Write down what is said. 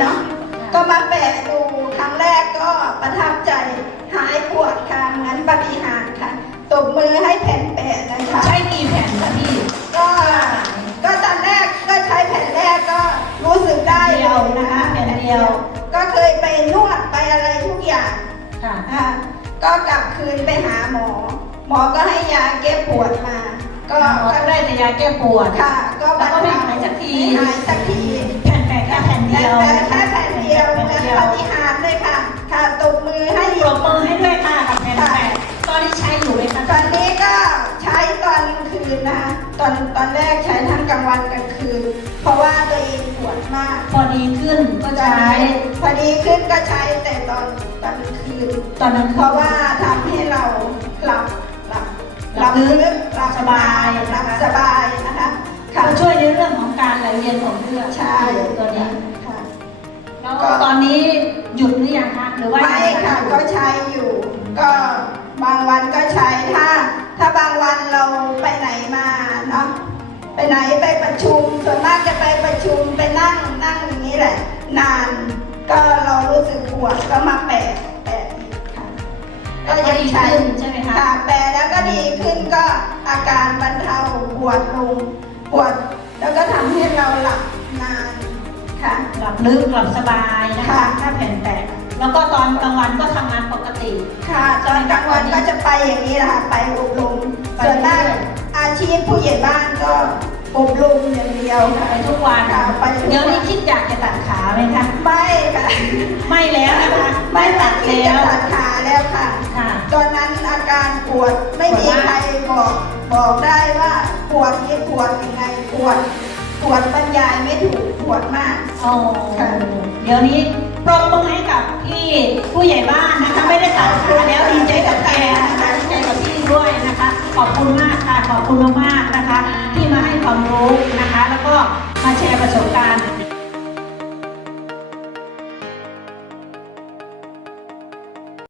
เนาะก็มาแปะดูครั้งแรกก็ประทับใจหายปวดค่ะงั้นปฏิหารย์ค่ะตบมือให้แผ่นแปะนะคะใช้กี่แผ่นคะพี่ก็ก็ตอนแรกก็ใช้แผ่นแรกก็รู้สึกได้อยู่นะคะแผ่นเดียว ก็เคยไปนวดไปอะไรทุกอย่างค่ะอะก็กลับคืนไปหาหมอ หมอก็ให้ยาแก้ปวดมา ก็ก็ก็ได้แต่ยาแก้ปวดค่ะ ก็แล้วก็ไม่หายสักทีไม่หายสัก ใช้ตอนกลางคืนนะคะตอนตอนแรกใช้ทั้งกลางวันกลางคืน เพราะว่าตัวเองปวดมากพอดีขึ้นก็ใช้ พอดีขึ้นก็ใช้แต่ตอนตอนกลางคืนตอนนั้นเพราะว่าทำให้เราหลับหลับหลับลึกหลับสบายหลับสบายนะคะค่ะ ก็ช่วยในเรื่องของการไหลเวียนของเลือดใช่ตัวนี้ค่ะ แล้วก็ ตอนนี้หยุดหรือยังคะหรือว่าไม่ค่ะก็ใช้อยู่ ก็ บางวันก็ใช้ถ้า ถ้าบางวันเราไปไหนมาเนาะไปไหนไปประชุม ส่วนมากจะไปประชุมไปนั่งนั่งอย่างนี้แหละ นาน ก็เรารู้สึกปวดก็มาแปะแปะอีกค่ะก็ยังดีขึ้นใช่ไหมคะค่ะแปลแล้วก็ดีขึ้นก็อาการบรรเทาปวดลงปวดแล้วก็ทำให้เราหลับนานค่ะหลับลึกหลับสบายนะคะค่ะถ้าแผ่นแตก แล้วก็ตอนกลางวันก็ทำงานปกติ ค่ะ ตอนกลางวันก็จะไปอย่างนี้แหละค่ะ ไปอบรมไปส่วนมากเรื่อย อาชีพผู้ใหญ่บ้านก็อบรมอย่างเดียวค่ะ ไปทุกวัน ค่ะไปทุกวัน เดี๋ยวนี้คิดอยากจะตัดขาไหมคะ ไม่ค่ะไม่แล้วนะคะไม่ตัดแล้แล้ววตัดขาแล้วค่ะ ค่ะ ตอนนั้นอาการปวดไม่มีปวดมากใครบอกบอกได้ว่าปวดนี่ปวดยังไงปวดปวดบรรยายไม่ถูกปวดมาก โอ้ ค่ะ เดี๋ยวนี้ ปรบมือให้กับพี่ผู้ใหญ่บ้านนะคะ ไม่ได้ตัดขาแล้วดีใจกับแกนะคะดีใจกับพี่ด้วยนะคะ ขอบคุณมากค่ะขอบคุณมากๆนะคะ ที่มาให้ความรู้นะคะ แล้วก็มาแชร์ประสบ